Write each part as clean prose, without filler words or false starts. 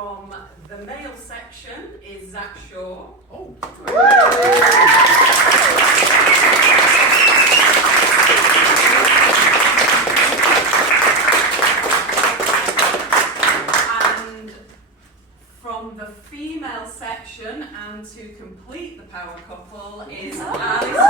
from the male section is Zach Shaw. Oh. And from the female section, and to complete the power couple, is Ali Smith.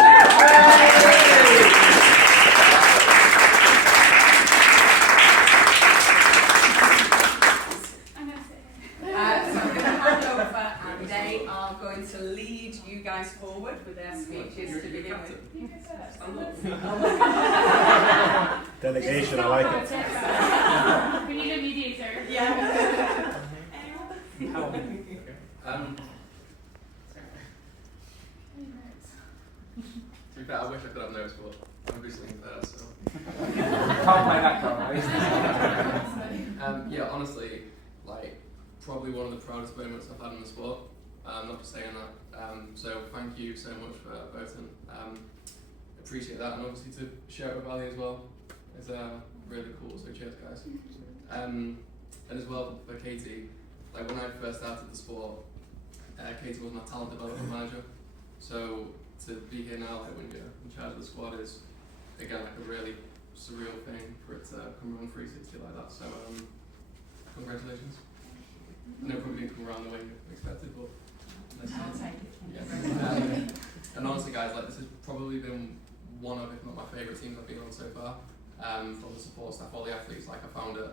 They are going to lead you guys forward with their speeches to begin with. Delegation, I like it. We need a mediator. Yeah. To be fair, I wish I could have notes, but I'm obviously there, so. Can't play that card, right? Yeah, honestly, like, probably one of the proudest moments I've had in the sport. Not just saying that. So thank you so much for voting. Appreciate that, and obviously to share it with Ali as well is really cool. So cheers, guys. And as well for Katie, like when I first started the sport, Katie was my talent development manager. So to be here now, like when you're in charge of the squad, is again like a really surreal thing for it to come around 360 like that. So congratulations. I know probably didn't come around the way you expected, but I'll take it. yeah. And honestly, guys, like this has probably been one of, if not my favourite teams I've been on so far. From the support staff, all the athletes, like I found it.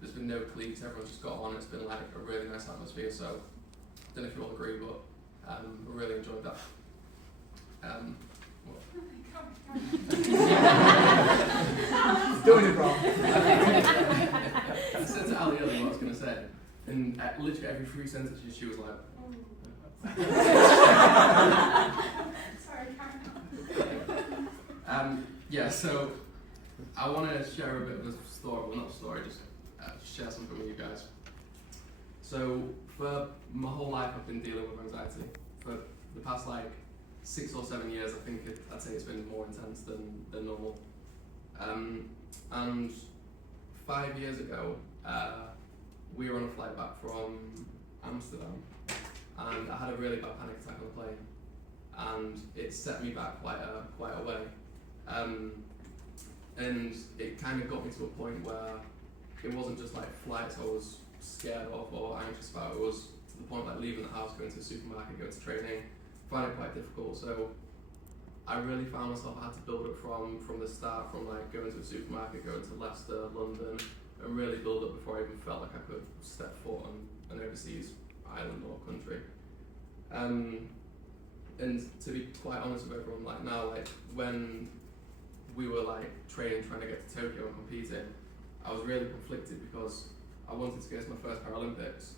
There's been no cliques. Everyone's just got on. It's been like a really nice atmosphere. So I don't know if you all agree, but I really enjoyed that. Doing it wrong. I said to Ali earlier what I was going to say, and literally every 3 sentences she was like, Sorry, Karen. yeah, so I want to share a bit of a story, well not a story, just share something with you guys. So for my whole life I've been dealing with anxiety. For the past like 6 or 7 years I think I'd say it's been more intense than normal. And 5 years ago we were on a flight back from Amsterdam and I had a really bad panic attack on the plane and it set me back quite a way. And it kind of got me to a point where it wasn't just like flights I was scared of or anxious about, it was to the point like leaving the house, going to the supermarket, going to training, find it quite difficult. So I really found myself, I had to build up from the start, from like going to the supermarket, going to Leicester, London, and really build up before I even felt like I could step foot on an overseas island or country. And to be quite honest with everyone, like now, like when we were like training, trying to get to Tokyo and competing, I was really conflicted because I wanted to go to my first Paralympics,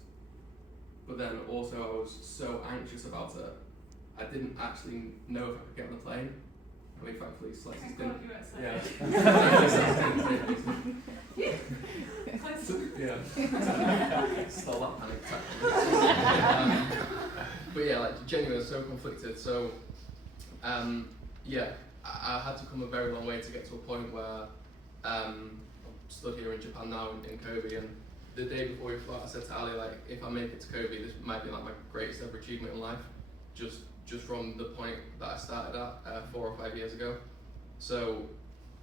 but then also I was so anxious about it, I didn't actually know if I could get on the plane. I mean, thankfully, Slexy's didn't. Yeah. Yeah. Stole that panic attack. But yeah, like genuinely so conflicted. So, yeah, I had to come a very long way to get to a point where I'm stood here in Japan now in Kobe, and the day before we flew, I said to Ali, like, if I make it to Kobe, this might be like my greatest ever achievement in life, just from the point that I started at 4 or 5 years ago. So,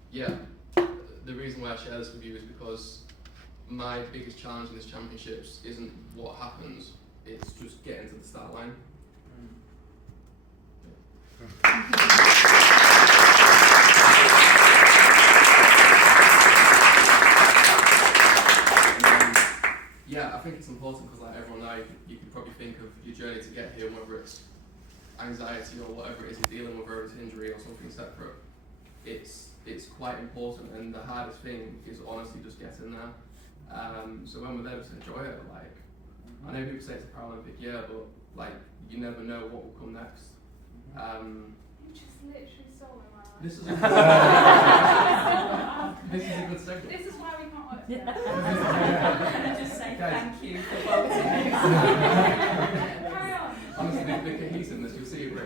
yeah, the reason why I share this with you is because my biggest challenge in this championships isn't what happens, it's just getting to the start line. Yeah, I think it's important because like everyone now, you can probably think of your journey to get here, whether it's anxiety or whatever it is you're dealing with, whether it's injury or something separate. It's quite important, and the hardest thing is honestly just getting there. So when we're there, just enjoy it. Like, I know people say it's a Paralympic year, but like you never know what will come next. You just literally stole my life. This is a good segment. This is why we can't work Can together. I just say Guys. thank you for voting? Carry on. Honestly, the cohesiveness, you'll see it great.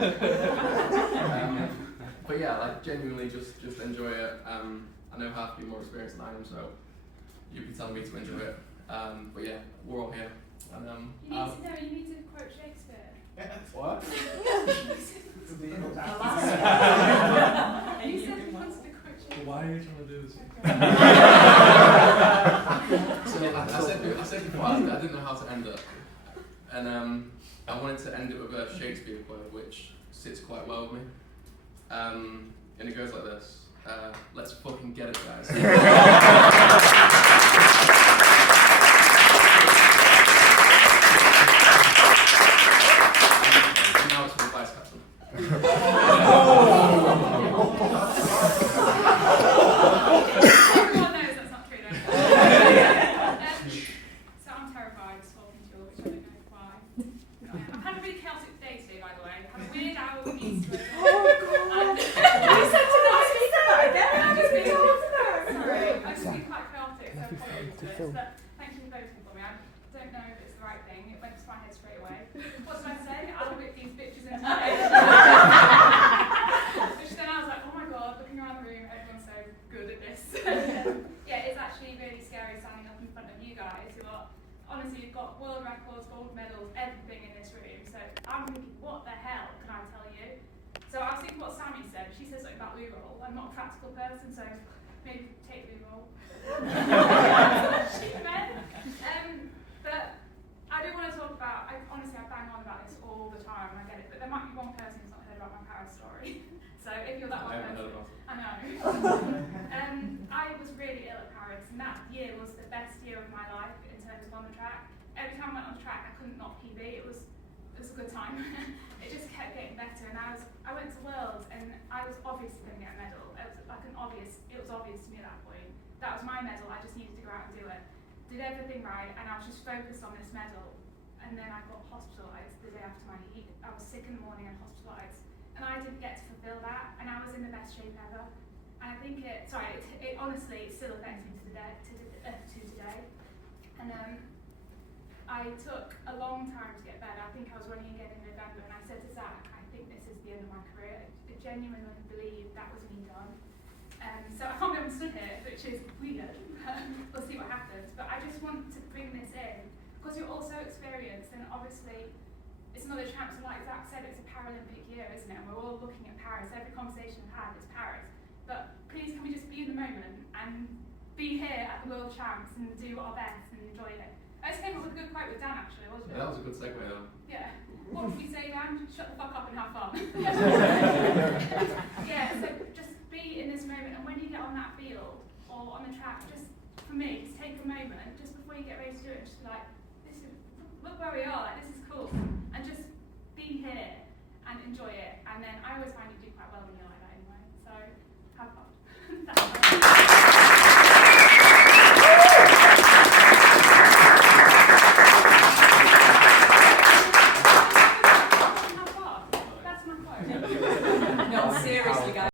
But yeah, like genuinely just enjoy it. I know half of you are more experienced than I am, so you'll be telling me to enjoy it. But yeah, we're all here. And You need to quote Shakespeare. What? You said you wanted to quote Shakespeare. why are you trying to do this? So I said before, I didn't know how to end it. And I wanted to end it with a Shakespeare quote, which sits quite well with me. And it goes like this. Let's fucking get it, guys. And now it's for the vice captain. Everyone knows that's not true though. So I'm terrified of talking to you all, which I don't know why. I've had a really chaotic day today, by the way. I've had a weird hour with Easter. I've just been quite chaotic, so apologies for this, but thank you for voting for me. I don't know if it's the right thing. It went to my head straight away. What did I say? I'll whip these bitches into place. Which then I was like, oh my god, looking around the room, everyone's so good at this. Yeah, it's actually really scary standing up in front of you guys who are, honestly, you've got world records, gold medals, everything in this room. So I'm thinking, what the hell can I tell you? So I was thinking what Sammy said. She said something about loo roll. I'm not a practical person, so maybe take loo roll. She meant. But I do want to talk about, honestly, I bang on about this all the time, I get it, but there might be one person who's not heard about my Paris story. So if you're that one I haven't person, heard about it. I know. I was really ill at Paris, and that year was the best year of my life in terms of on the track. Every time I went on the track, I couldn't not PB. It was a good time. It just kept getting better, and I went to Worlds, and I was obviously going to get a medal. It was obvious to me at that point. That was my medal. I just needed to go out and do it. Did everything right, and I was just focused on this medal. And then I got hospitalised the day after my heat. I was sick in the morning and hospitalised, and I didn't get to fulfil that. And I was in the best shape ever. And I think it honestly, it still affects me to today. And I took a long time to get better. I think I was running again in November, and I said to Zach, I think this is the end of my career. I genuinely believe that was me done. So I can't be stood here, which is weird. We'll see what happens. But I just want to bring this in because you're also experienced, and obviously it's another champs. And like Zach said, it's a Paralympic year, isn't it? And we're all looking at Paris. Every conversation we've had is Paris. But please, can we just be in the moment and be here at the World Champs and do our best and enjoy it? I just came up with a good quote with Dan, actually, wasn't it? Yeah, that was a good segue though. Yeah. What did we say, Dan? Shut the fuck up and have fun. Yeah, so just be in this moment, and when you get on that field or on the track, just, for me, just take a moment, just before you get ready to do it, just be like, look where we are, like, this is cool. And just be here and enjoy it. And then I always find you do quite well when you're like that anyway. So